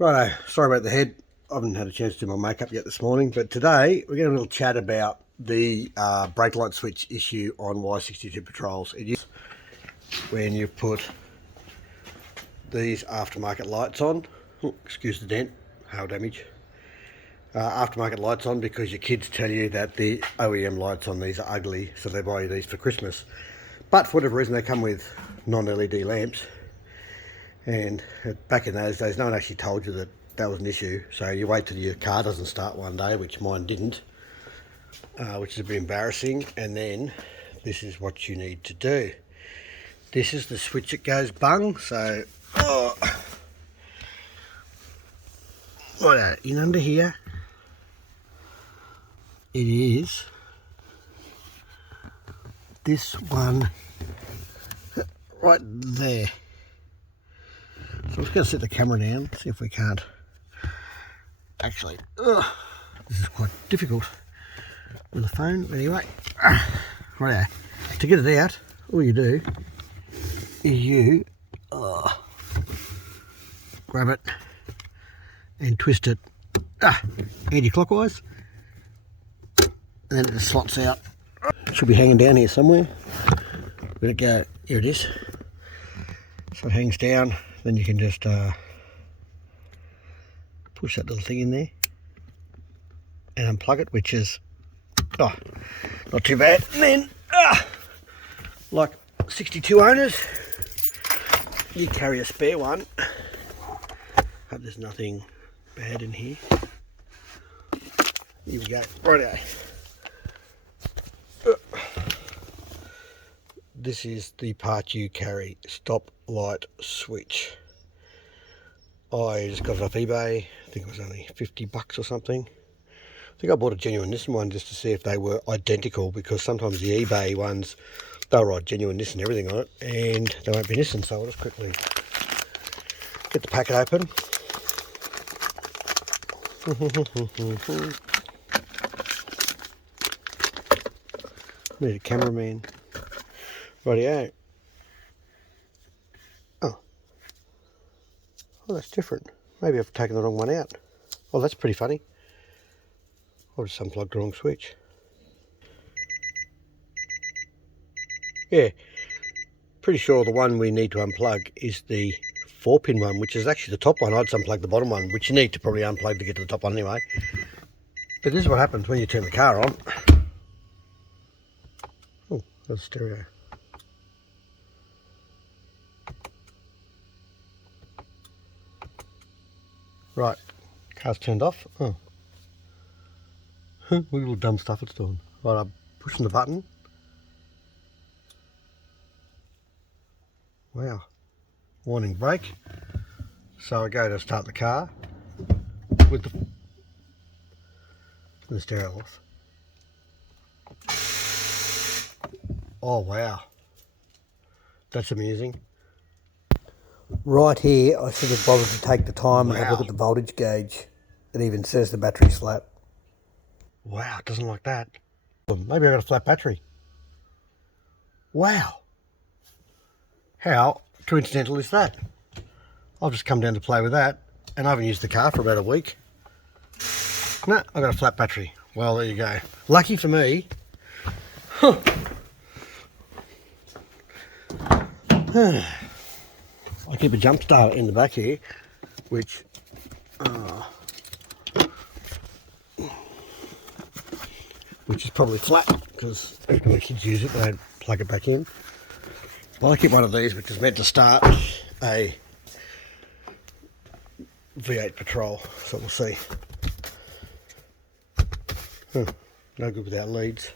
Righto, sorry about the head. I haven't had a chance to do my makeup yet this morning, but today we're going to have a little chat about the brake light switch issue on Y62 Patrols. It is when you put these aftermarket lights on. Oh, excuse the dent, hail damage. Aftermarket lights on because your kids tell you that the OEM lights on these are ugly, so they buy you these for Christmas. But for whatever reason, they come with non-LED lamps. And back in those days, no one actually told you that that was an issue. So you wait till your car doesn't start one day, which mine didn't, which is a bit embarrassing. And then this is what you need to do. This is the switch that goes bung. So, right in under here, it is this one right there. So I'm just going to set the camera down, see if we can't actually, this is quite difficult with the phone, but anyway, right, to get it out, all you do is you grab it and twist it anti-clockwise, and then it just slots out. It should be hanging down here somewhere. Let it go, here it is. So it hangs down, then you can just push that little thing in there and unplug it, which is not too bad. And then, like 62 owners, you carry a spare one. Hope there's nothing bad in here. Here we go. Righto. This is the part you carry, stop light switch. I just got it off eBay. I think it was only 50 bucks or something. I think I bought a genuine Nissan one just to see if they were identical, because sometimes the eBay ones, they'll write genuine Nissan and everything on it, and they won't be Nissan. So I'll just quickly get the packet open. Need a cameraman. Rightio. Oh, that's different. Maybe I've taken the wrong one out. Oh, that's pretty funny. I just unplugged the wrong switch. Yeah, pretty sure the one we need to unplug is the 4-pin one, which is actually the top one. I'd unplug the bottom one, which you need to probably unplug to get to the top one anyway. But this is what happens when you turn the car on. Oh, that's stereo. Right, car's turned off. Oh, what little dumb stuff it's doing. Right, I'm pushing the button. Wow, warning brake. So I go to start the car with the stereo off. Oh wow, that's amusing. Right here, I should have bothered to take the time and have a look at the voltage gauge. It even says the battery's flat. Wow, it doesn't like that. Maybe I got a flat battery. Wow. How coincidental is that? I've just come down to play with that, and I haven't used the car for about a week. No, I've got a flat battery. Well, there you go. Lucky for me. I keep a jump starter in the back here, which is probably flat, because every time the kids use it, they don't plug it back in. Well, I keep one of these, which is meant to start a V8 Patrol, so we'll see. No good without leads.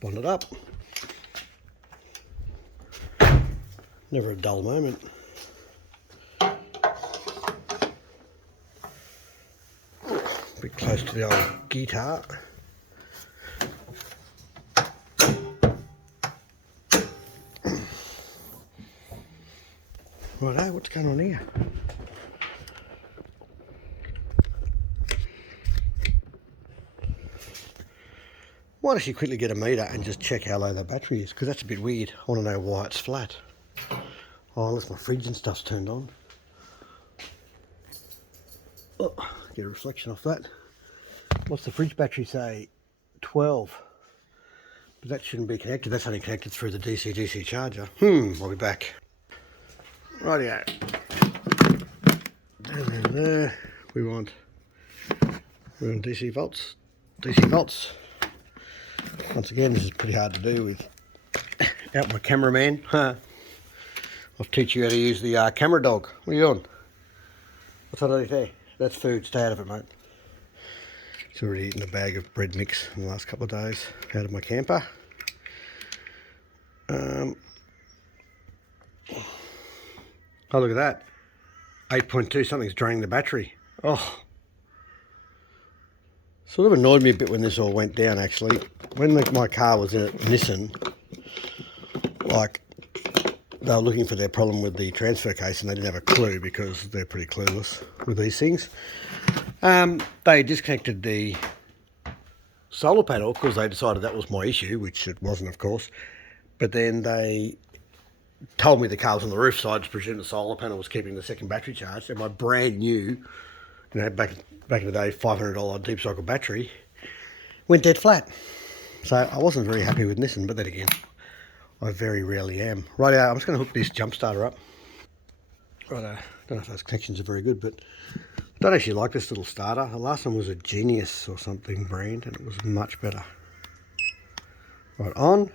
Bonnet up. Never a dull moment. A bit close to the old guitar. Righto, what's going on here? Might actually quickly get a meter and just check how low the battery is, because that's a bit weird. I want to know why it's flat. Oh, unless my fridge and stuff's turned on. Oh, get a reflection off that. What's the fridge battery say? 12. But that shouldn't be connected. That's only connected through the DC-DC charger. I'll be back. Rightio. And there we want DC volts. DC volts. Once again, this is pretty hard to do without my cameraman. I'll teach you how to use the camera dog. What are you doing? What's underneath there? That's food. Stay out of it, mate. It's already eaten a bag of bread mix in the last couple of days out of my camper. Oh, look at that. 8.2, something's draining the battery. Oh. Sort of annoyed me a bit when this all went down, actually. When my car was in a Nissan, like, they were looking for their problem with the transfer case and they didn't have a clue because they're pretty clueless with these things. They disconnected the solar panel because they decided that was my issue, which it wasn't, of course. But then they told me the car was on the roof, so I just presumed the solar panel was keeping the second battery charged. And my brand new, back in the day, $500 deep cycle battery went dead flat. So I wasn't very happy with Nissan, but then again, I very rarely am. Right, I'm just going to hook this jump starter up. Right, I don't know if those connections are very good, but I don't actually like this little starter. The last one was a Genius or something brand, and it was much better. Right, on.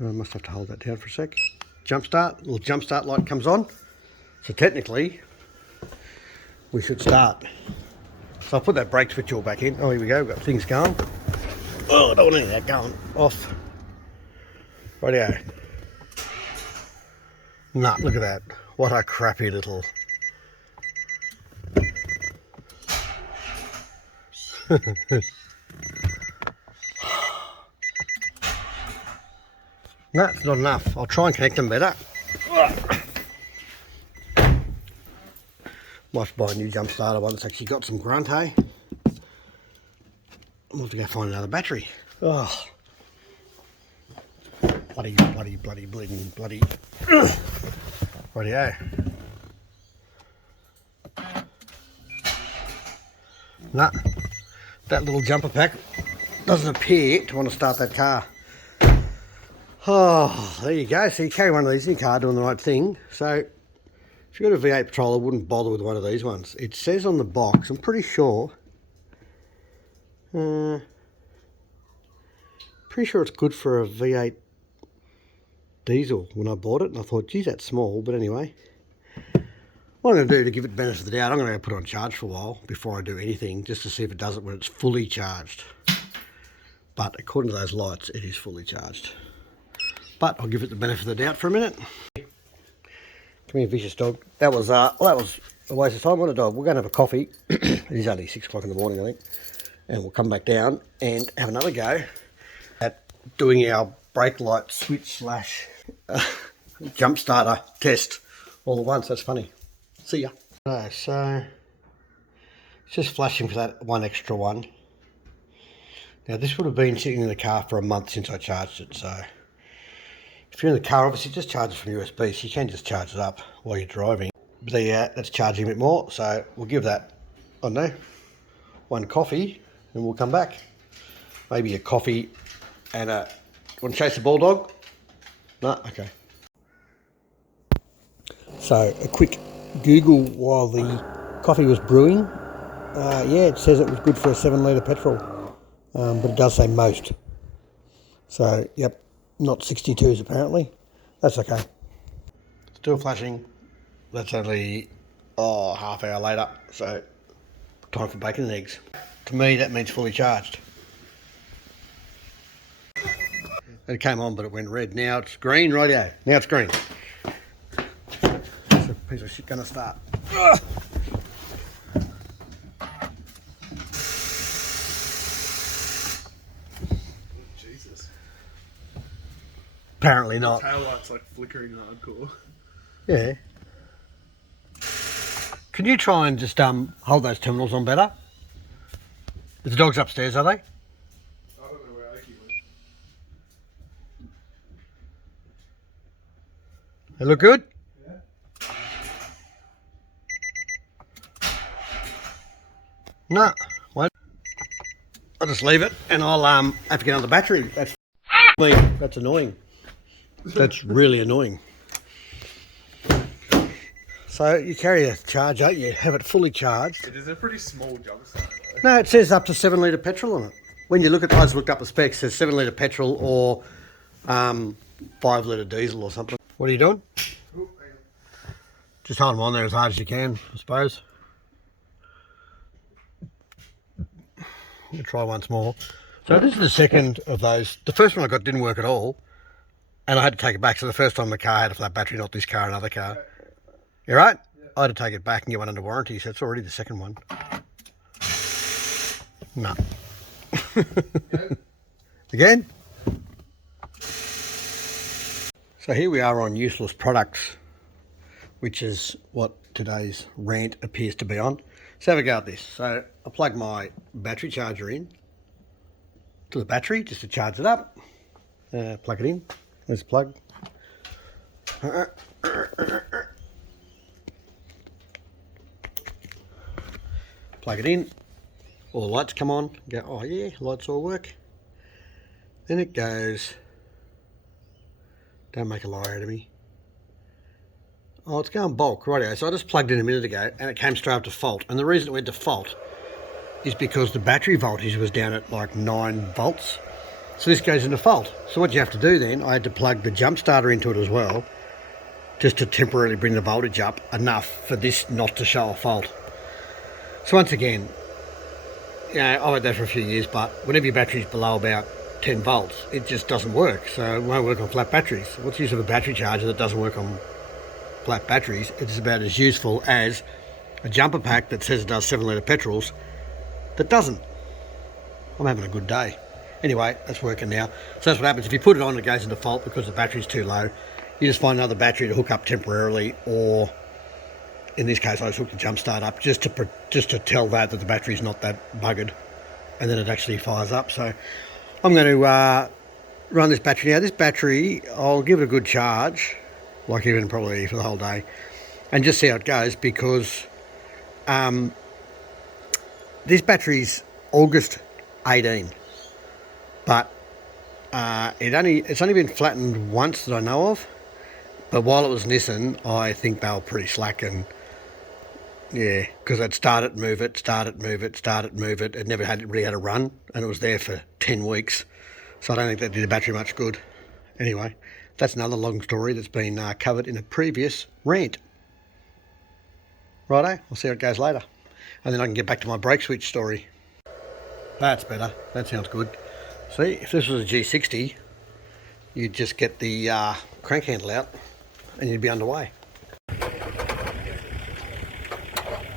I must have to hold that down for a sec. Jump start, little jump start light comes on. So technically, we should start. So I'll put that brake switch all back in. Oh, here we go, we've got things going. Oh, I don't want any of that going off. Rightio. Nah, look at that. What a crappy little... No, it's not enough. I'll try and connect them better. Might have to buy a new jump starter one that's actually got some grunt, hey? I'll have to go find another battery. Oh. Bloody, bleeding, bloody. Rightio. Nah, that little jumper pack doesn't appear to want to start that car. Oh, there you go. So you carry one of these in your car doing the right thing. So if you've got a V8 Patrol, I wouldn't bother with one of these ones. It says on the box, I'm pretty sure, it's good for a V8 diesel when I bought it. And I thought, geez, that's small. But anyway, what I'm going to do to give it the benefit of the doubt, I'm going to go put it on charge for a while before I do anything, just to see if it does it when it's fully charged. But according to those lights, it is fully charged. But I'll give it the benefit of the doubt for a minute. Come here, vicious dog. That was a waste of time on a dog. We're going to have a coffee. It is only 6 o'clock in the morning, I think. And we'll come back down and have another go at doing our brake light switch slash jump starter test all at once. That's funny. See ya. Okay, so it's just flashing for that one extra one. Now this would have been sitting in the car for a month since I charged it, so if you're in the car, obviously just charge it from USB, so you can just charge it up while you're driving. But there you go, that's charging a bit more, so we'll give that, I don't know, one coffee, and we'll come back. Maybe a coffee and a... Want to chase the bulldog? No? Okay. So, a quick Google while the coffee was brewing. Yeah, it says it was good for a 7 litre petrol, but it does say most. So, yep. Not 62s apparently. That's okay. Still flashing. That's only half hour later, so time for bacon and eggs. To me that means fully charged. It came on but it went red. Now it's green, rightio. Now it's green. It's a piece of shit gonna start. Ugh. Apparently not. The tail light's like flickering hardcore. Yeah. Can you try and just hold those terminals on better? The dogs upstairs, are they? I don't know where Aki went. They look good? Yeah. No, wait. I'll just leave it and I'll have to get another battery. That's me. That's annoying. That's really annoying. So you carry a charger, you have it fully charged. It is a pretty small jump start though. No, it says up to 7 litre petrol on it. When you look at, I just looked up the specs, it says 7 litre petrol or 5 litre diesel or something. What are you doing? Oh, hang on. Just hold them on there as hard as you can, I suppose. I'll try once more. So this is the second of those. The first one I got didn't work at all, and I had to take it back. So the first time the car had a flat battery, not this car, another car. You right? Yeah. I had to take it back and get one under warranty, so it's already the second one. No. Again? So here we are on useless products, which is what today's rant appears to be on. Let's have a go at this. So I plug my battery charger in to the battery just to charge it up. Plug it in. There's the plug. Plug it in. All the lights come on. Go, oh yeah, lights all work. Then it goes. Don't make a liar out of me. Oh, it's going bulk, rightio. So I just plugged in a minute ago and it came straight up to fault. And the reason it went to fault is because the battery voltage was down at like 9 volts. So this goes into fault. So what you have to do then, I had to plug the jump starter into it as well, just to temporarily bring the voltage up enough for this not to show a fault. So once again, you know, I've had that for a few years, but whenever your battery's below about 10 volts, it just doesn't work. So it won't work on flat batteries. What's the use of a battery charger that doesn't work on flat batteries? It's about as useful as a jumper pack that says it does 7 litre petrols that doesn't. I'm having a good day. Anyway, that's working now. So that's what happens. If you put it on, it goes into fault because the battery's too low. You just find another battery to hook up temporarily, or in this case I just hooked the jump start up just to tell that the battery's not that buggered, and then it actually fires up. So I'm going to run this battery now. This battery, I'll give it a good charge, like even probably for the whole day, and just see how it goes, because this battery's August 18, but it's only been flattened once that I know of. But while it was Nissan, I think they were pretty slack, and yeah, because I'd start it, move it, start it, move it, start it, move it. It never really had a run, and it was there for 10 weeks. So I don't think that did the battery much good. Anyway, that's another long story that's been covered in a previous rant. Righto, I'll see how it goes later. And then I can get back to my brake switch story. That's better. That sounds good. See, if this was a G60, you'd just get the crank handle out and you'd be underway.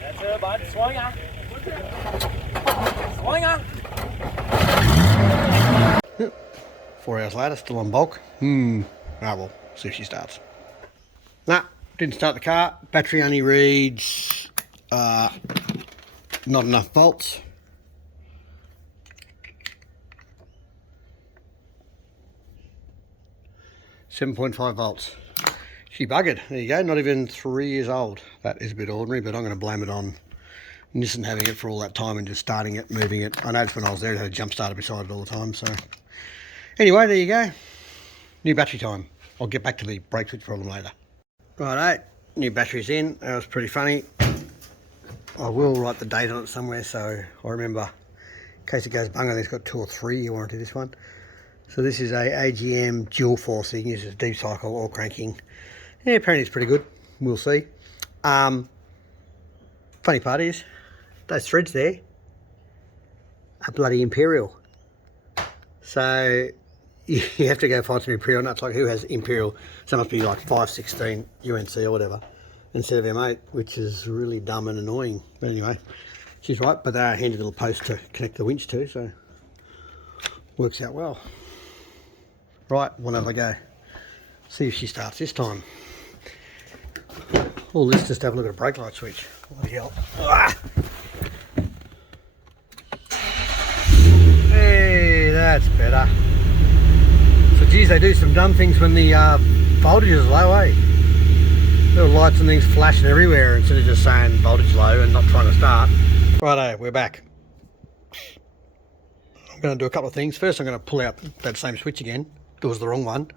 That's it, bud. Swing on. Swing on. 4 hours later, still on bulk. Ah well, see if she starts. Nah, didn't start the car. Battery only reads not enough volts. .5 volts. She buggered. There you go. Not even 3 years old. That is a bit ordinary, but I'm going to blame it on Nissan having it for all that time and just starting it, moving it. I noticed when I was there it had a jump starter beside it all the time. So anyway, there you go. New battery time. I'll get back to the brake switch problem later. Righto, new battery's in. That was pretty funny. I will write the date on it somewhere so I remember in case it goes bunga. It's got 2 or 3 year warranty, this one. So this is a AGM dual forcing, uses deep cycle or cranking. Yeah, apparently it's pretty good. We'll see. Funny part is, those threads there are bloody Imperial. So you have to go find some Imperial nuts. Like, who has Imperial? So it must be like 516 UNC or whatever instead of M8, which is really dumb and annoying. But anyway, she's right. But they are a handy little post to connect the winch to, so works out well. Right, one other go. See if she starts this time. All this just to have a look at a brake light switch. Bloody hell. Ah! they do some dumb things when the voltage is low, eh? Little lights and things flashing everywhere instead of just saying voltage low and not trying to start. Righto, we're back. I'm going to do a couple of things. First, I'm going to pull out that same switch again. It was the wrong one.